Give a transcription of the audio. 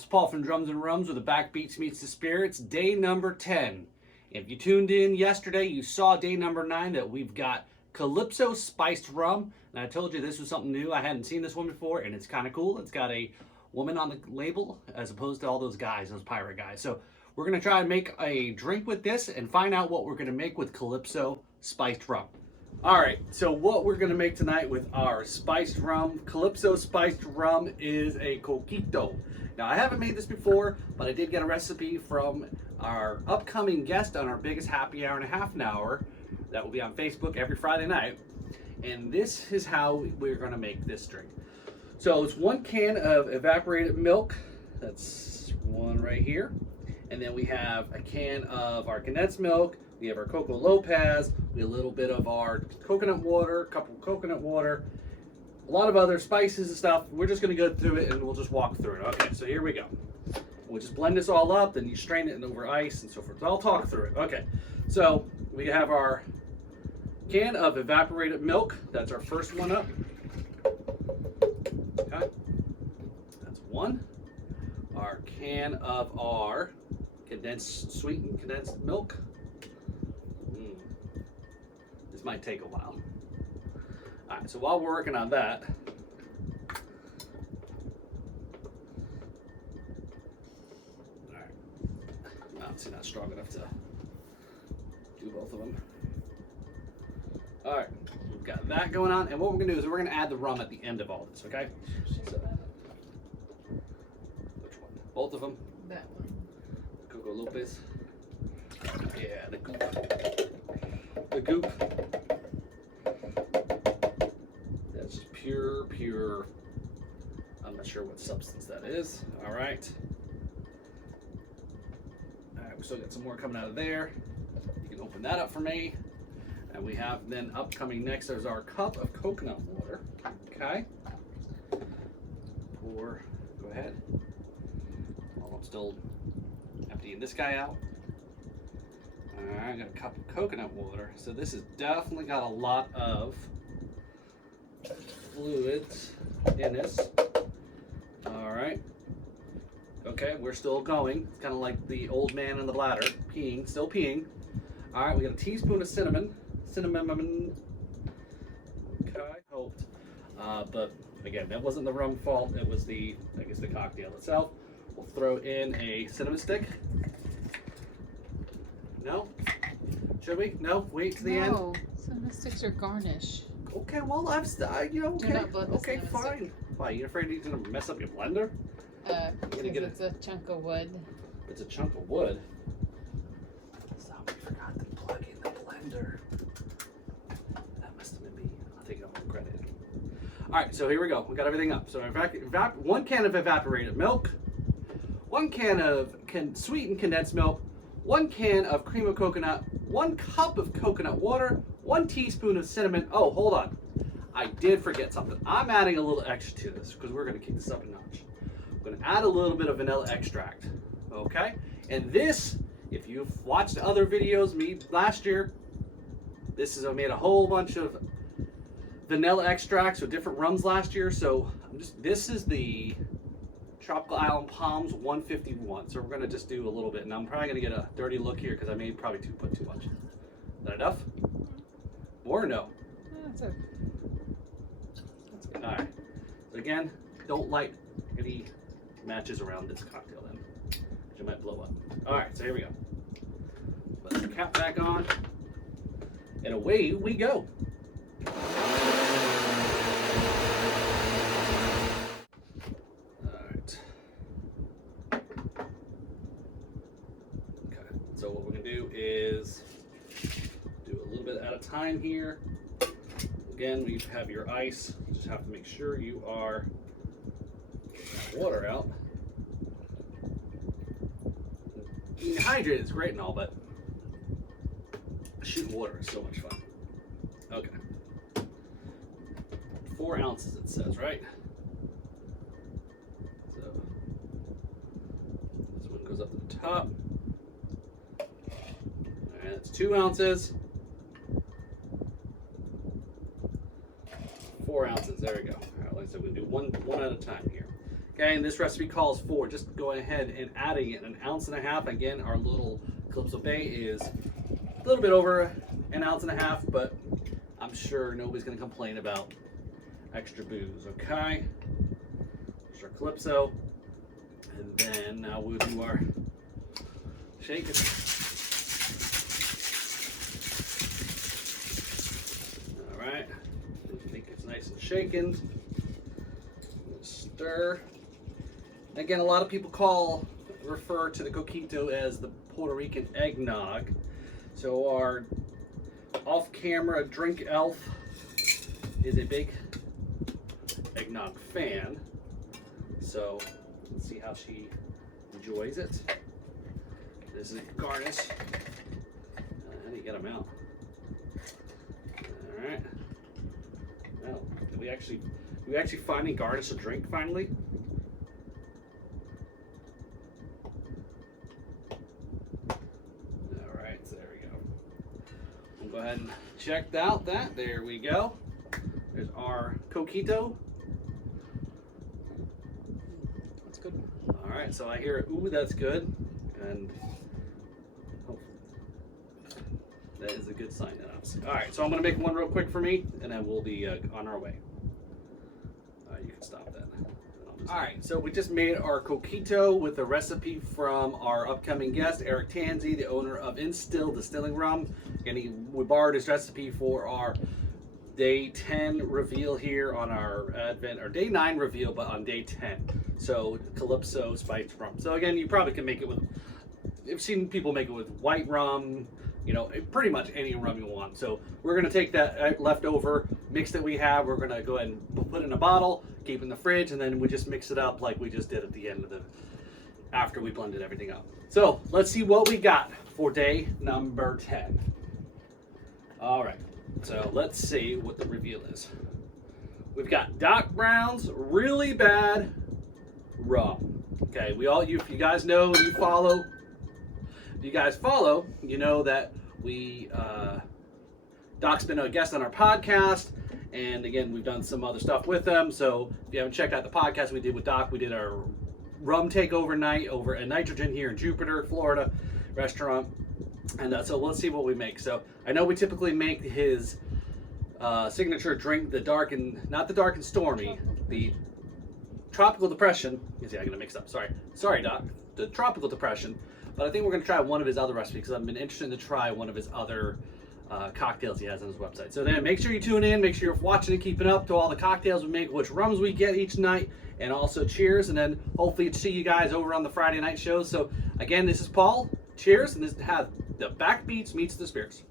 It's Paul from Drums and Rums, where the backbeats meets the spirits. Day number 10. If you tuned in yesterday, you saw day number 9 that we've got Calypso Spiced Rum. And I told you this was something new. I hadn't seen this one before, and it's kind of cool. It's got a woman on the label as opposed to all those guys, those pirate guys. So we're going to try and make a drink with this and find out what we're going to make with Calypso Spiced Rum. All right, so what we're going to make tonight with our spiced rum, Calypso Spiced Rum, is a Coquito. Now, I haven't made this before, but I did get a recipe from our upcoming guest on our biggest happy hour and a half an hour that will be on Facebook every Friday night. And this is how we're going to make this drink. So it's 1 can of evaporated milk. That's one right here. And then we have a can of our condensed milk. We have our Coco Lopez. We have a little bit of our coconut water, a couple of coconut water, a lot of other spices and stuff. We're just going to go through it and we'll just walk through it. Okay, so here we go. We'll just blend this all up, then you strain it over ice and so forth. So I'll talk through it. Okay, so we have our can of evaporated milk. That's our first one up. Okay, that's one. Our can of our sweetened condensed milk. This might take a while. All right, so while we're working on that, all right, obviously not strong enough to do both of them. All right, we've got that going on, and what we're gonna do is we're gonna add the rum at the end of all this, okay? So, which one? Both of them? That one. Coco Lopez. Yeah, the goop. The goop. That's just pure, I'm not sure what substance that is. All right. All right, we still got some more coming out of there. You can open that up for me. And we have then upcoming next, there's our cup of coconut water. Okay. Pour, go ahead. While I'm still emptying this guy out. Alright, I got a cup of coconut water. So this has definitely got a lot of fluids in this. Alright. Okay, we're still going. It's kind of like the old man in the bladder. Peeing, still peeing. Alright, we got a teaspoon of cinnamon. Cinnamon. Okay, hoped. But again, that wasn't the rum fault. It was the, I guess, the cocktail itself. We'll throw in a cinnamon stick. No? Should we? No? Wait to the end? No, cinnamon sticks are garnish. Okay, well, you know, Do okay. not blend the Okay, cinnamon fine. stick. Why, you afraid you're going to mess up your blender? Because it's a chunk of wood. It's a chunk of wood. Somebody forgot to plug in the blender. That must have been me. I'll take it on credit. Alright, so here we go. We got everything up. So 1 can of evaporated milk, 1 can of sweetened condensed milk, 1 can of cream of coconut, 1 cup of coconut water, 1 teaspoon of cinnamon. Oh, hold on. I did forget something. I'm adding a little extra to this because we're going to kick this up a notch. I'm going to add a little bit of vanilla extract. Okay? And this, if you've watched other videos made last year, I made a whole bunch of vanilla extracts with different rums last year. So this is the Tropical Island Palms 151. So we're going to just do a little bit. And I'm probably going to get a dirty look here because I may probably put too much. Is that enough? More or no? That's okay. That's good. All right. So again, don't light any matches around this cocktail then. It might blow up. All right, so here we go. Put the cap back on. And away we go. So what we're going to do is do a little bit at a time here. Again, when you have your ice, you just have to make sure you are getting that water out. Being hydrated is great and all, but shooting water is so much fun. Okay. 4 ounces it says, right? So this one goes up to the top. And it's 2 ounces. 4 ounces, there we go. All right, like I said, we'll do one at a time here. Okay, and this recipe calls for just going ahead and adding in 1.5 ounces. Again, our little Calypso Bay is a little bit over 1.5 ounces, but I'm sure nobody's going to complain about extra booze. Okay, there's our Calypso, and then now we'll do our shake it. All right, make it nice and shaken. Stir. Again, a lot of people refer to the Coquito as the Puerto Rican eggnog. So our off-camera drink elf is a big eggnog fan. So let's see how she enjoys it. This is a garnish. How do you get them out? All right. Well, did we actually finally garnish a drink finally? All right, so there we go. We'll go ahead and check out that. There we go. There's our Coquito. That's good. All right, so I hear, ooh, that's good, and hopefully that is a good sign. All right, so I'm gonna make one real quick for me, and then we'll be on our way. You can stop that. All right, so we just made our Coquito with a recipe from our upcoming guest, Eric Tanzi, the owner of Instill Distilling Rum. And we borrowed his recipe for our day 10 reveal here on our Advent, or day 9 reveal, but on day 10. So Calypso Spiced Rum. So again, you probably can make it with, I've seen people make it with white rum, you know, pretty much any rum you want. So we're gonna take that leftover mix that we have, we're gonna go ahead and put it in a bottle, keep it in the fridge, and then we just mix it up like we just did at the end of after we blended everything up. So let's see what we got for day number 10. All right, so let's see what the reveal is. We've got Doc Brown's Really Bad Rum. Okay, if you guys know, if you follow, you know that Doc's been a guest on our podcast, and again, we've done some other stuff with him. So if you haven't checked out the podcast we did with Doc, we did our rum takeover night over at Nitrogen here in Jupiter, Florida restaurant. And so let's see what we make. So I know we typically make his signature drink, not the dark and stormy, the tropical depression. See, I'm gonna mix up. Sorry, Doc. The tropical depression. But I think we're gonna try one of his other recipes because I've been interested to try one of his other cocktails he has on his website. So then make sure you tune in, make sure you're watching and keeping up to all the cocktails we make, which rums we get each night, and also cheers. And then hopefully see you guys over on the Friday night shows. So again, this is Paul. Cheers, and this has the backbeats meets the spirits.